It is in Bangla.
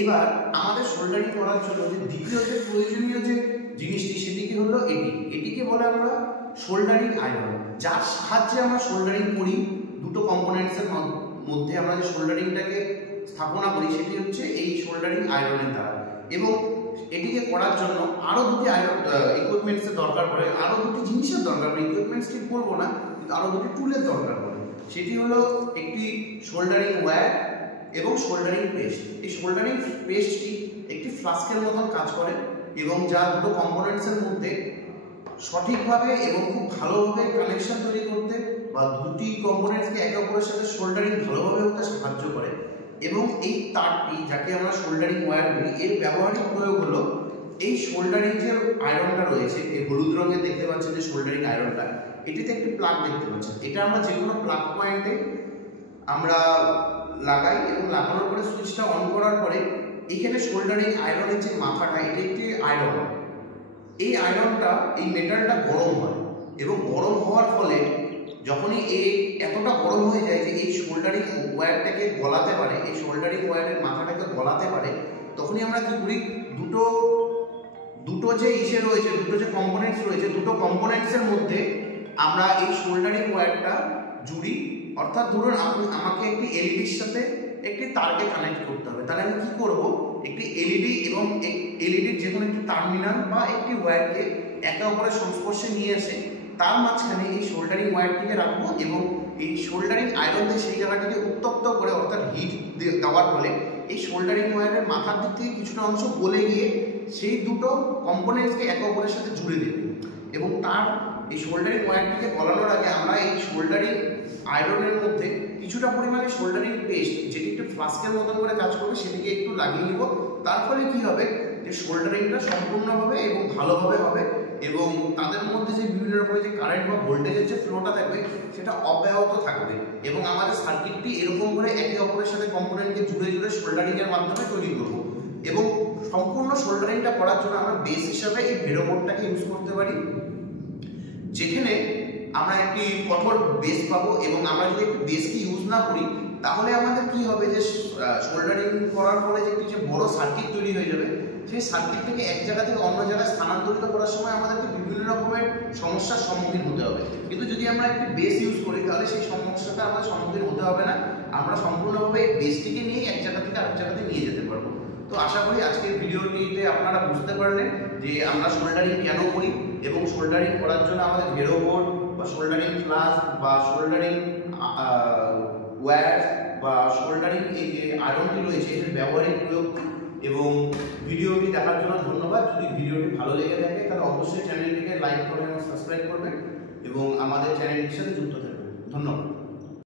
এবার আমাদের সোল্ডারিং করার জন্য যে দ্বিতীয় যে প্রয়োজনীয় যে জিনিসটি সেটি কি হলো এটিকে বলে আমরা সোল্ডারিং আয়রন, যার সাহায্যে আমরা সোল্ডারিং করি। দুটো কম্পোনেন্টসের মধ্যে আমরা যে সোল্ডারিংটাকে স্থাপনা করি সেটি হচ্ছে এই সোল্ডারিং আয়রনের দ্বারা। এবং এটিকে করার জন্য আরো দুটি ইকুইপমেন্টসের দরকার পড়ে, আরো দুটি জিনিসের দরকার পড়ে। ইকুইপমেন্টস ঠিক বলবো না, কিন্তু আরো দুটি টুলের দরকার পড়ে। সেটি হলো একটি সোল্ডারিং ওয়্যার এবং সোল্ডারিং পেস্ট। এই সোল্ডারিং পেস্টটি একটি ফ্লাস্কের মতন কাজ করে এবং যা দুটো কম্পোনেন্টসের মধ্যে সঠিকভাবে এবং খুব ভালোভাবে কানেকশন তৈরি করতে বা দুটি কম্পোনেন্টসকে একে অপরের সাথে সোল্ডারিং ভালোভাবে হতে সাহায্য করে। এবং এই তারটি, যাকে আমরা সোল্ডারিং ওয়্যার বলি, এর ব্যবহারিক প্রয়োগ হলো এই সোল্ডারিং যে আয়রনটা রয়েছে, এই হলুদ রঙের দেখতে পাচ্ছেন যে সোল্ডারিং আয়রনটা, এটিতে একটি প্লাগ দেখতে পাচ্ছেন। এটা আমরা যে কোনো প্লাগ পয়েন্টে আমরা লাগাই এবং লাগানোর পরে সুইচটা অন করার পরে এখানে সোল্ডারিং আয়রনের যে মাথাটা, এটি একটি আয়রন। এই আয়রনটা, এই মেটালটা গরম হয় এবং গরম হওয়ার ফলে যখনই এতটা গরম হয়ে যায় যে এই সোল্ডারিং ওয়্যারটাকে গলাতে পারে, এই সোল্ডারিং ওয়্যারের মাথাটাকে গলাতে পারে, তখনই আমরা কি করি, দুটো যে ইসে রয়েছে, দুটো যে কম্পোনেন্টস রয়েছে, দুটো কম্পোনেন্টসের মধ্যে আমরা এই সোল্ডারিং ওয়্যারটা জুড়ি। অর্থাৎ ধরুন আমাকে একটি এলইডির সাথে একটি তারকে কানেক্ট করতে হবে, তাহলে আমি কি করব, একটি এলইডি এবং এলইডির যে কোনো একটি টার্মিনাল বা একটি ওয়্যারকে একে অপরের সংস্পর্শে নিয়ে এসে তার মাঝখানে এই সোল্ডারিং ওয়্যারটিকে রাখবো এবং এই সোল্ডারিং আয়রন দিয়ে সেই জায়গাটিকে উত্তপ্ত করে, অর্থাৎ হিট দেওয়ার ফলে এই সোল্ডারিং ওয়্যারের মাথার দিক থেকে কিছুটা অংশ গলে গিয়ে সেই দুটো কম্পোনেন্টসকে একে অপরের সাথে জুড়ে দেবে। এবং তার এই সোল্ডারিং ওয়্যারটিকে গলানোর আগে আমরা এই সোল্ডারিং আয়রনের মধ্যে কিছুটা পরিমাণে সোল্ডারিং পেস্ট, যেটি একটু ফ্লাস্কের মতন করে কাজ করবে, সেটিকে একটু লাগিয়ে নিব। তার ফলে কি হবে, যে সোল্ডারিংটা সম্পূর্ণভাবে এবং ভালোভাবে হবে এবং তাদের মধ্যে যে বিভিন্ন রকমের যে কারেন্ট বা ভোল্টেজের যে ফ্লোটা থাকবে সেটা অব্যাহত থাকবে এবং আমাদের সার্কিটটি এরকম করে একে অপরের সাথে কম্পোনেন্টকে জুড়ে জুড়ে সোল্ডারিং এর মাধ্যমে তৈরি করব। এবং সম্পূর্ণ সোল্ডারিংটা করার জন্য আমরা বেস হিসাবে এই ভেরো বোর্ডটাকে ইউজ করতে পারি, যেখানে আমরা একটি কঠোর বেস পাবো। এবং আমরা যদি একটি বেসকে ইউজ না করি তাহলে আমাদের কি হবে, যে সোল্ডারিং করার পরে যে একটি যে বড় সার্কিট তৈরি হয়ে যাবে, সেই সার্কিটটাকে এক জায়গা থেকে অন্য জায়গায় স্থানান্তরিত করার সময় আমাদেরকে বিভিন্ন রকমের সমস্যার সম্মুখীন হতে হবে। কিন্তু যদি আমরা একটি বেস ইউজ করি তাহলে সেই সমস্যাটা আমাদের সম্মুখীন হতে হবে না, আমরা সম্পূর্ণভাবে এই বেসটিকে নিয়ে এক জায়গা থেকে আরেক জায়গাতে নিয়ে যেতে পারবো। তো আশা করি আজকের ভিডিওটিতে আপনারা বুঝতে পারলেন যে আমরা সোল্ডারিং কেন করি এবং সোল্ডারিং করার জন্য আমাদের ভেরো বোর্ড বা সোল্ডারিং ফ্লাস্ক বা সোল্ডারিং ওয়্যার বা সোল্ডারিং এই যে আয়রনটি রয়েছে এর ব্যবহারিক প্রয়োগ। এবং ভিডিওটি দেখার জন্য ধন্যবাদ। যদি ভিডিওটি ভালো লেগে থাকে তাহলে অবশ্যই চ্যানেলটিকে লাইক করবেন এবং সাবস্ক্রাইব করবেন এবং আমাদের চ্যানেলটির সাথে যুক্ত থাকবেন। ধন্যবাদ।